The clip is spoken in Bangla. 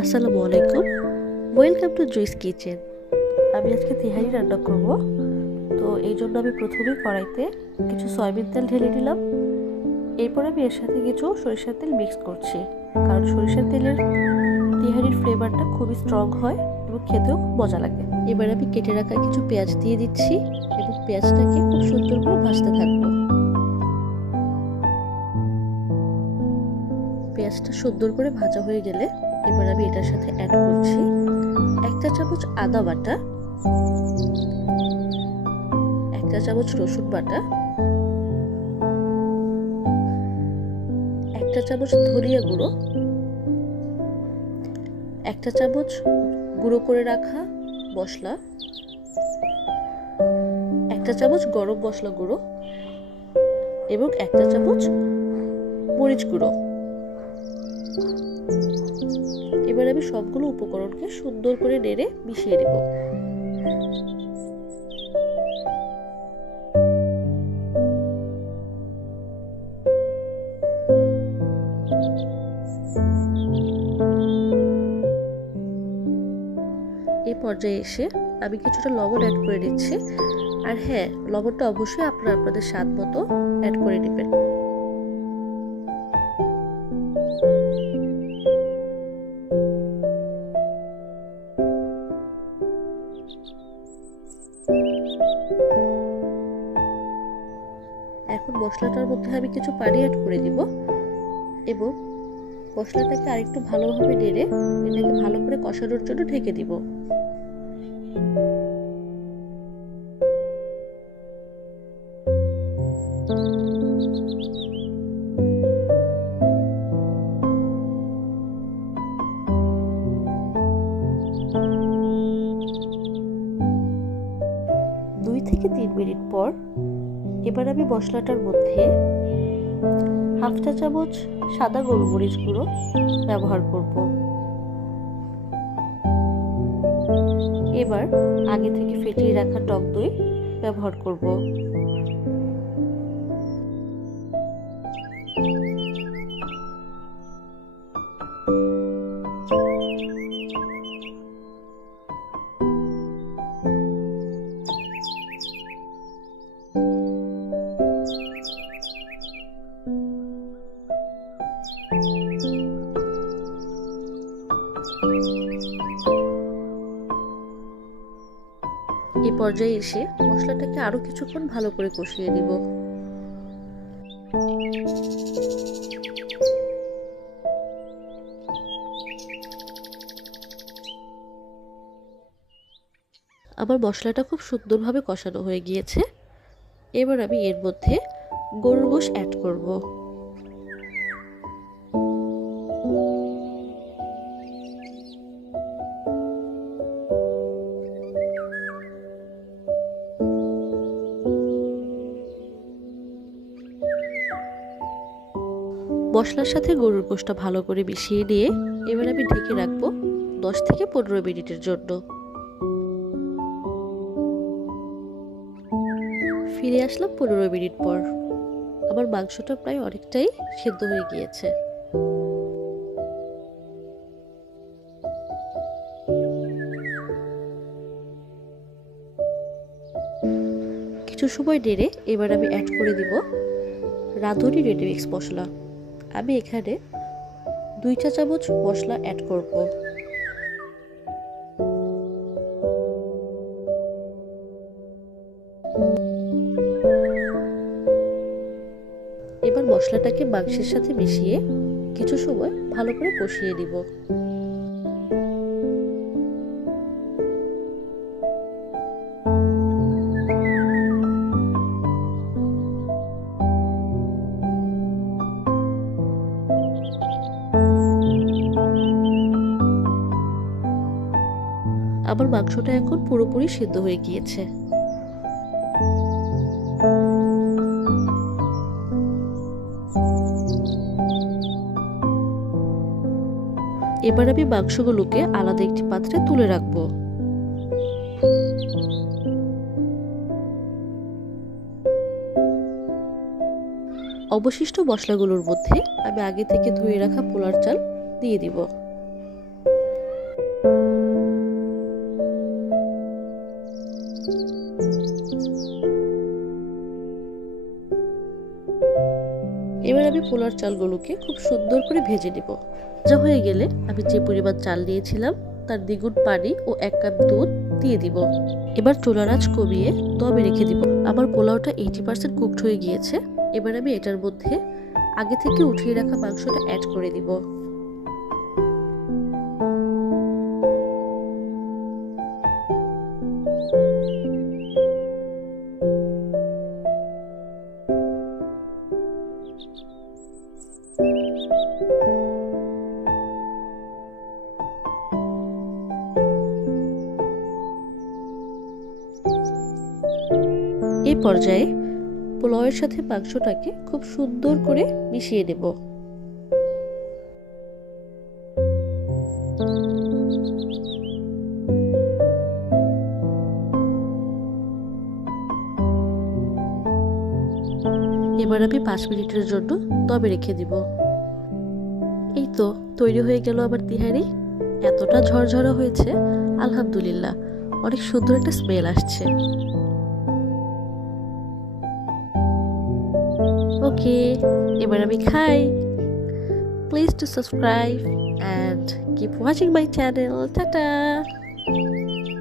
আসসালামু আলাইকুম। Welcome to juice kitchen. আমি আজকে তেহারি রান্না করব। তো এই জন্য আমি প্রথমেই কড়াইতে কিছু সয়াবিন তেল ঢেলে নিলাম। এরপর আমি এর সাথে কিছু সরিষার তেল মিক্স করছি, কারণ সরিষার তেলের তেহারির ফ্লেভারটা খুবই স্ট্রং হয় এবং খেতেও খুব মজা লাগে। এবার আমি কেটে রাখা কিছু পেঁয়াজ দিয়ে দিচ্ছি এবং পেঁয়াজটাকে খুব সুন্দর করে ভাজতে থাকবো। পেঁয়াজটা সুন্দর করে ভাজা হয়ে গেলে এবার আমি এটার সাথে অ্যাড করছি 1 চা চামচ আদা বাটা, 1 চা চামচ রসুন বাটা, 1 চা চামচ ধনিয়া গুঁড়ো, 1 চা চামচ গুঁড়ো করে রাখা মশলা, 1 চা চামচ গরম মশলা গুঁড়ো এবং 1 চা চামচ মরিচ গুঁড়ো। এবার আমি সবগুলো উপকরণকে সুন্দর করে নেড়ে মিশিয়ে দেব। এই পর্যায়ে এসে আমি কিছুটা লবণ অ্যাড করে দিচ্ছি। আর হ্যাঁ, লবণটা অবশ্যই আপনাদের স্বাদ মতো অ্যাড করে নেবেন। এখন মশলাটার মধ্যে আমি কিছু পানি অ্যাড করে দিব এবং মশলাটাকে আরেকটু ভালোভাবে নেড়ে এটাকে ভালো করে কষানোর জন্য ঢেকে দিব। দুই থেকে 3 মিনিট পর এবার আমি মশলাটার মধ্যে হাফ চা চামচ সাদা গোলমরিচ গুঁড়ো ব্যবহার করব। এবার আগে থেকে ফেটিয়ে রাখা টক দই ব্যবহার করব। এই পর্যায়ে এসে মশলাটাকে আরো কিছুক্ষণ ভালো করে কষিয়ে দিব। আমার মশলাটা খুব সুন্দরভাবে কষানো হয়ে গিয়েছে। এবার আমি এর মধ্যে গরুর গোশ অ্যাড করব। মশলার সাথে গরুর গোশটা ভালো করে মিশিয়ে নিয়ে এবার আমি ঢেকে রাখবো 10 থেকে 15 মিনিটের জন্য। ফিরে আসলাম 15 মিনিট পর। আমার মাংসটা প্রায় অনেকটাই সেদ্ধ হয়ে গিয়েছে। কিছু সময় নেড়ে এবার আমি অ্যাড করে দিব রাঁধুনি রেডিমিক্স মশলা। আমি এখানে 2 চা চামচ মশলা অ্যাড করব। এবার মশলাটাকে মাংসের সাথে মিশিয়ে কিছু সময় ভালো করে কষিয়ে দিব। আমার মাংসটা এখন পুরোপুরি সিদ্ধ হয়ে গিয়েছে। এবার আমি মাংসগুলোকে আলাদা একটি পাত্রে তুলে রাখবো। অবশিষ্ট মশলাগুলোর মধ্যে আমি আগে থেকে ধুয়ে রাখা পোলার চাল দিয়ে দিব। পোলার চালগুলোকে খুব সুন্দর করে ভেজে নেব। ভাজা হয়ে গেলে আমি যে পরিমাণ চাল নিয়েছিলাম তার দ্বিগুণ পানি ও 1 কাপ দুধ দিয়ে দিব। এবার চুলার আঁচ কমিয়ে দমে রেখে দিব। আমার পোলাওটা 80% কুকড হয়ে গিয়েছে। এবার আমি এটার মধ্যে আগে থেকে উঠিয়ে রাখা মাংসটা অ্যাড করে দিব। এই পর্যায়ে পোলাওয়ের সাথে মাংসটাকে খুব সুন্দর করে মিশিয়ে নেব। এবার আমি 5 মিনিটের জন্য দমে রেখে দিব। এই তো তৈরি হয়ে গেল আমার তিহারি। এতটা ঝরঝরা হয়েছে, আলহামদুলিল্লাহ, অনেক সুন্দর একটা স্মেল আসছে। ওকে, এবার আমি খাই। Please to subscribe and keep watching my channel. Tata!